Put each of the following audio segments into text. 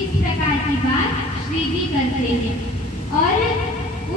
इस प्रकार की बात श्री जी करते हैं। और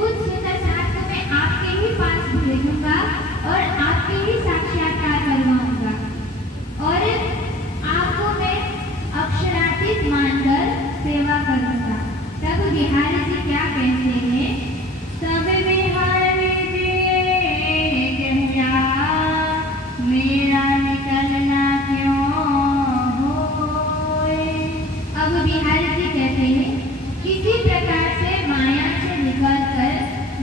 उस सुंदर साथ को मैं आपके ही पास भेजूंगा और आपके ही साक्षात्कार करवाऊंगा और आपको मैं अक्षरातीत मानकर सेवा करूंगा। तब बिहारी जी क्या कहते हैं, सब बिहारी जी कहया मेरा निकलना क्यों होए। अब बिहारी जी कहते हैं, किसी प्रकार से माया से निकलकर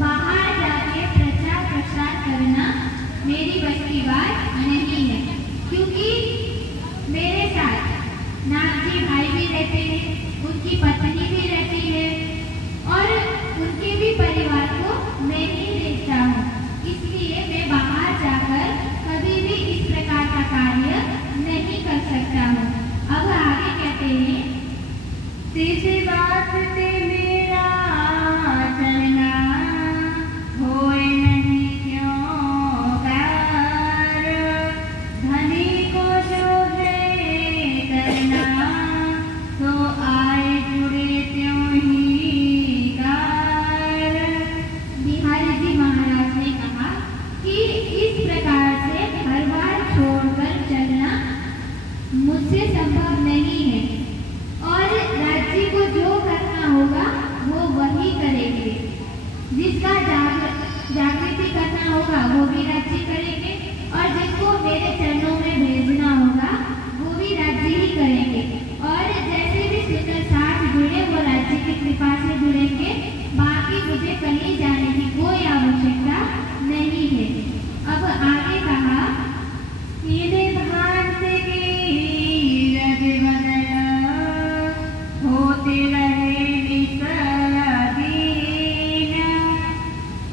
बाहर जाके प्रचार प्रसार करना मेरी बस की बात नहीं है, क्योंकि मेरे साथ नागजी भाई भी रहते हैं, उनकी पत्नी भी रहती है और उनके भी परिवार को मैं ही देखता हूँ। इसलिए मैं बाहर जाकर कभी भी इस प्रकार का कार्य नहीं कर सकता हूँ। अब आगे कहते हैं, तीसरी बात से मेरा चलना होए नहीं क्यों कार, धनी को जो है करना तो आए जुड़े त्यों ही कार। बिहारी जी महाराज ने कहा कि इस प्रकार से घर बार छोड़कर चलना मुझसे संभव नहीं है और राज्य को जो करना होगा वो वही करेंगे। जिसका जागृति करना होगा वो भी राज्य करेंगे और जिसको मेरे चरणों में भेजना होगा वो भी राज्य ही करेंगे। और जैसे भी सुंदर साथ जुड़े वो राज्य की कृपा से जुड़ेंगे, बाकी मुझे कहीं जाने की कोई आवश्यकता नहीं है। अब आगे कहा, इन्हें भान से रग बदला होते रहे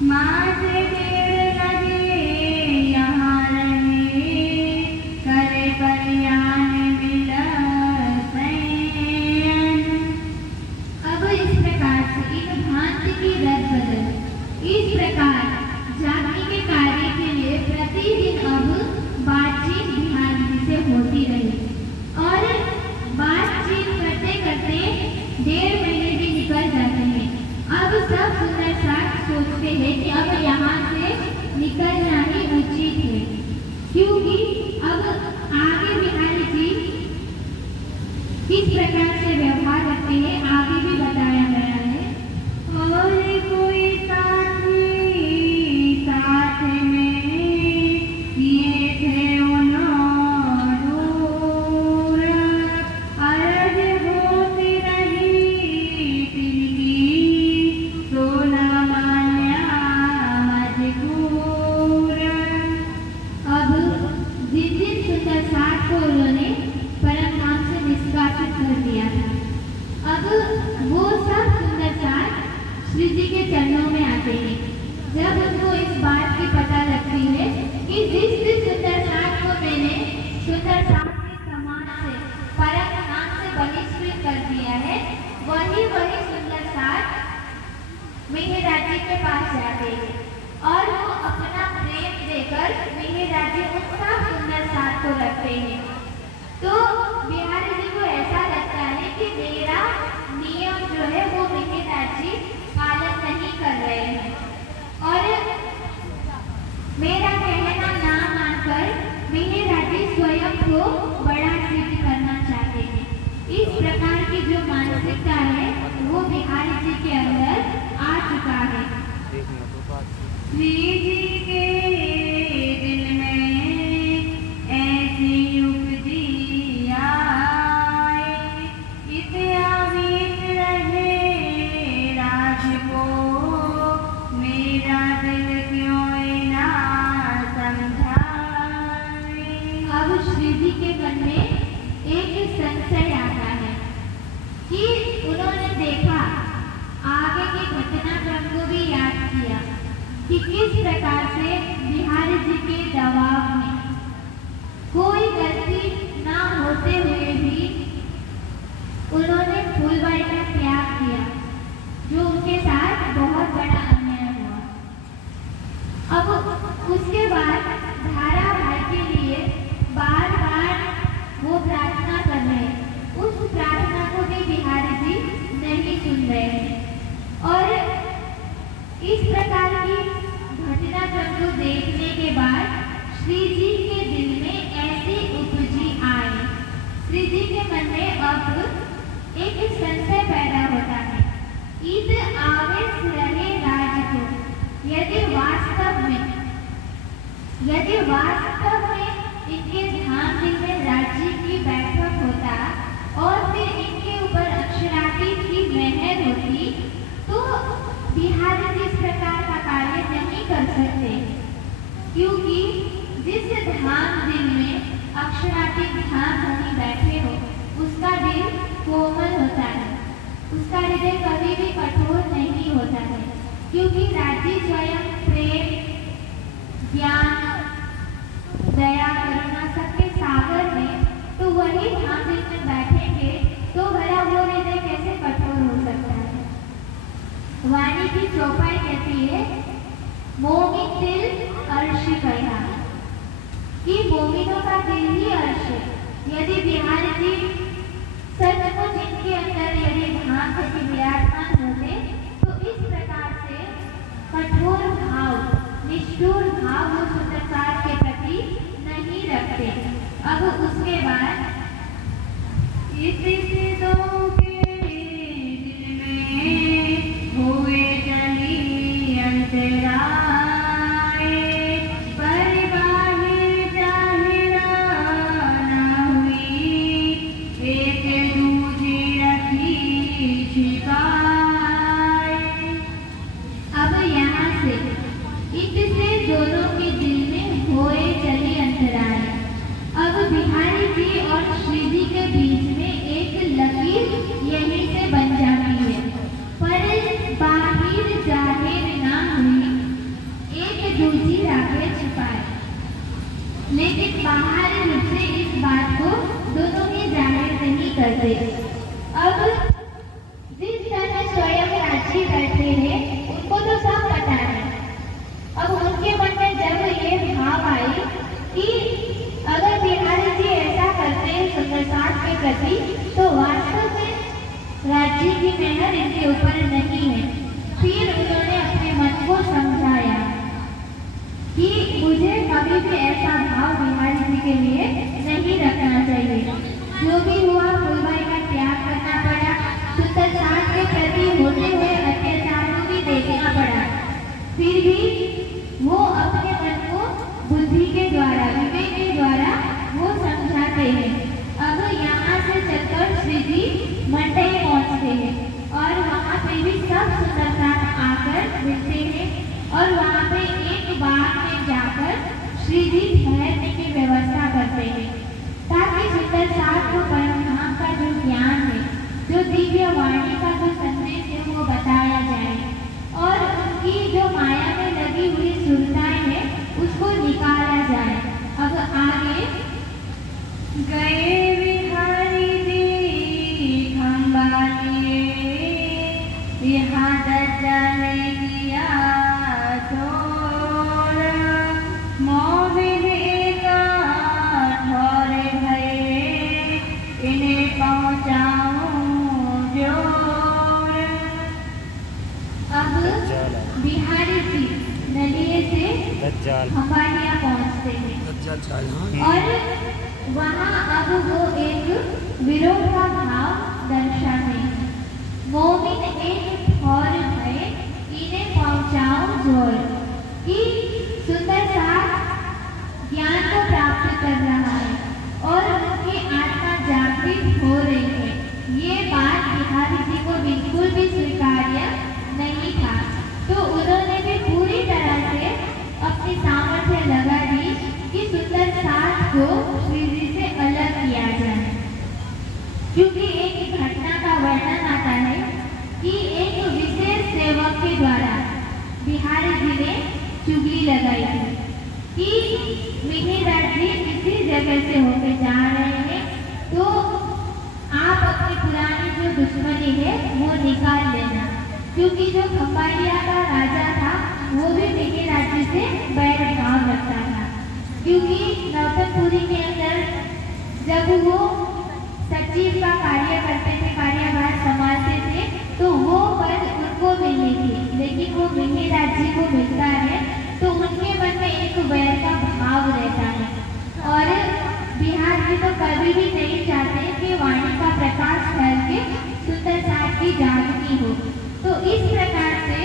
माँ से देर लगे यहाँ रहे करे परियान मिला सैन। अब इस प्रकार से इन भांति की रद बदल इस प्रकार जाति के कार्य के लिए प्रतिदिन अब बातचीत बिहारी जी से होती रही और बातचीत करते करते 1.5 महीने भी निकल जाते हैं। अब सब सुंदर साथ सोचते हैं कि अब यहाँ से निकलना ही उचित है, क्योंकि अब आगे बिहारी जी किस प्रकार से व्यवहार करते हैं आगे भी बताया गया है। और कोई साथी साथ में किए थे उन्हों दूर, अरज होती रही तिनकी सोना मान्या मजबूर। अब जिस दिन सुंदर साथ को उन्होंने परम धाम से निष्कासित कर दिया था, अब वो सब सुंदर साथ श्री जी के चरणों में आते हैं। जब उनको इस बात की पता लगती है कि जिस सुंदर साथ को मैंने सुंदर साथ के समाज से परम धाम से बहिष्कृत कर दिया है, वही सुंदर साथ मेहराज जी के पास जाते हैं और वो अपना प्रेम देकर मेहराज जी उन सब सुंदर साथ को रखते हैं। तो बिहारी जी को ऐसा लगता है कि मेरा नियम जो है वो मेहराज जी पालन नहीं कर रहे हैं और मेरा कहना ना मानकर मेहराज जी स्वयं को बड़ा सिद्ध करना चाहते हैं। इस प्रकार की जो मानसिकता है वो बिहारी जी के अंदर आ चुका है। श्री जी के दिल में ऐसी युक्ति आए, इसे आमीन रहे राज को मेरा दिल क्यों ना समझाए। अब श्री जी के मन में एक संशय आता है कि उन्होंने देखा आगे के घटनाक्रम को भी याद किया कि किस प्रकार वास्तव में इनके धाम दिल में राज्य की बैठक होता और फिर इनके ऊपर अक्षरातीत की मेहर होती, तो बिहारी इस प्रकार का कार्य नहीं कर सकते, क्योंकि जिस धाम दिल में अक्षरातीत धाम धनी बैठे हो उसका दिल कोमल होता है, उसका हृदय कभी भी कठोर नहीं होता है, क्योंकि राज्य स्वयं प्रेम, ज्ञान, दया, करुणा सबके सागर में, तो वही धाम दिल में बैठेंगे तो भला वो हृदय कैसे कठोर हो सकता है। वाणी की चौपाई कहती है, मोमिन दिल अर्श कया, कि मोमिनों का दिल ही अर्श है। यदि बिहारी जी सचमुच इनके अंदर यदि धाम से विराजमान होते तो इस प्रकार से कठोर भाव, निष्ठुर भाव वो सुंदरकार के प्रति नहीं रखते। अब उसके बाद इस दो के दिल में हुए चली अंतरा लेकिन बाहरी रूप से इस बात को दोनों ही जाहिर नहीं करते। अब जिस तरह स्वयं राजी बैठे हैं उनको तो सब पता है। अब उनके मन में जब ये भाव आई कि अगर बिहारी जी ऐसा करते हैं सुंदरकार के प्रति तो वास्तव में राज्य की मेहर इनके ऊपर नहीं है, फिर उन्होंने अपने मन को समझाया कि मुझे कभी भी ऐसा भाव बिहारी जी के लिए नहीं रखना चाहिए। जो भी हुआ फूलबाई का त्याग करना पड़ा, सुंदरकार के प्रति होते हुए अत्याचार को भी देखना पड़ा, फिर भी वो अपने मन को बुद्धि के द्वारा, विवेक के द्वारा वो समझाते हैं। अब यहाँ से चलकर श्री जी मंडई पहुँचते हैं और वहाँ पे भी सब सुंदरकार आकर मिलते हैं और वहाँ पे एक बाग में जाकर श्री जी ठहरने की व्यवस्था करते हैं, ताकि सुंदरकार को परमधाम का जो ज्ञान है, जो दिव्य वाणी का जो संदेश है वो बताया जाए और उनकी जो माया में लगी हुई सुरताएं हैं उसको निकाला जाए। अब आगे गए बिहारी जी खंबा लिए, यहाँ दज्जा ने किया बिहारी जी नलिये से खंबालिया पहुँचते हैं और वहाँ अब वो एक विरोध का भाव दर्शाते हैं। मोमिन एक ठौर है, इन्हें पहुँचाओ जोर, कि सुंदरकार ज्ञान को प्राप्त कर रहा है और उनकी आत्मा जागृत हो रही है। ये बात बिहारी जी को बिल्कुल भी स्वीकार्य नहीं था, तो उन्होंने भी पूरी तरह से अपनी सामर्थ्य लगा दी कि सुंदरकार को श्री जी से अलग किया जाए, क्योंकि एक घटना का वर्णन आता है कि एक विशेष सेवक के द्वारा बिहारी जी ने चुगली लगाई थी कि मिहिर जी किसी जगह से होकर जा रहे हैं तो आप अपनी पुरानी जो दुश्मनी है वो निकाल लेना, क्योंकि जो खंबालिया का राजा था वो भी मिहिर जी से बैर भाव रखता था, क्योंकि नौतनपुरी के अंदर जब वो सचिव का कार्य करते थे, कार्यभार संभालते थे, तो वो पद उनको मिलनी थी, लेकिन वो मिहिर जी को मिलता है तो उनके मन में एक वैर का भाव रहता है और बिहार जी तो कभी भी नहीं चाहते कि वाणी का प्रकाश फैल के सुंदरकार की जागृति हो। तो इस प्रकार से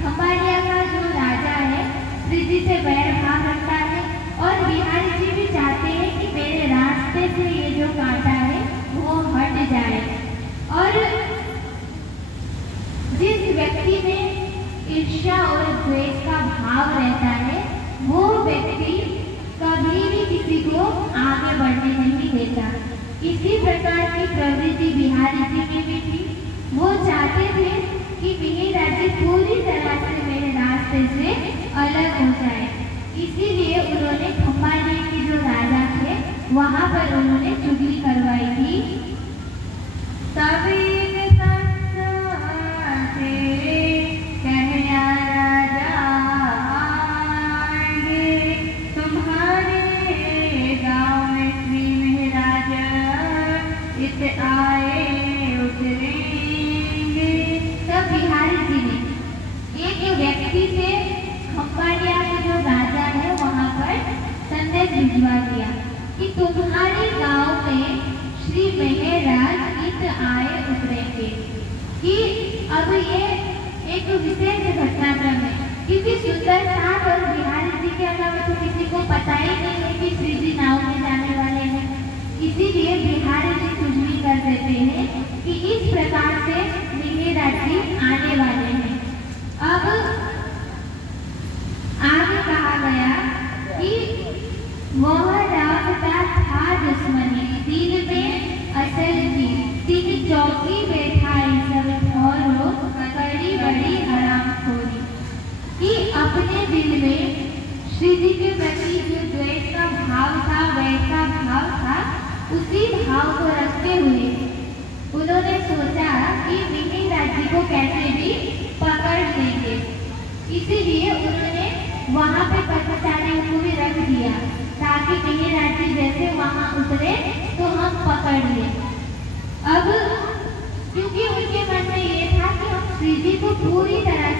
खंबालिया का जो राजा है श्री जी से वैर भाव रखता है और बिहारी जी भी चाहते हैं कि मेरे रास्ते से ये जो कांटा है वो हट जाए। और जिस व्यक्ति में ईर्ष्या और द्वेष का भाव रहता है वो व्यक्ति कभी भी किसी को आगे बढ़ने नहीं देता। इसी प्रकार की प्रवृत्ति बिहारी जी में भी थी। वो चाहते थे कि मिहिर जी पूरी तरह से मेरे रास्ते से अलग हो जाए। इसीलिए उन्होंने खंबाली के जो राजा थे वहां पर उन्होंने चुगली करवाई थी। तभी आए उतरेंगे। तब बिहारी जी ने एक व्यक्ति से खंबाड़िया के जो राजा है वहां पर संदेश भिजवा दिया कि तुम्हारे गांव में श्री मेहराज इत आए उतरेंगे। कि अब ये एक विशेष घटनाक्रम है क्योंकि सुंदर साथ और बिहारी जी के अलावा तो किसी को पता ही नहीं है कि श्री जी नाव में जाने वाले हैं। इसीलिए बिहारी जी चुगली कर देते हैं कि इस प्रकार से मिहिर जी आने वाले हैं। अब आगे कहा गया कि वह रावता था दुश्मनी दिल में असल की तीन चौकी बैठाई सब ठहरो कड़ी बड़ी आराम खोरी। कि अपने दिल में श्री जी के प्रति जो द्वेष का भाव था वैसा भाव था उसी भाव को रखते हुए उन्होंने सोचा कि मिहिर जी को कैसे भी पकड़ लेंगे। इसीलिए उन्होंने वहां पे कर्मचारियों को भी रख दिया ताकि मिहिर जी जैसे वहां उतरे तो हम पकड़ लें। अब क्योंकि उनके मन में ये था कि हम श्री जी को पूरी तरह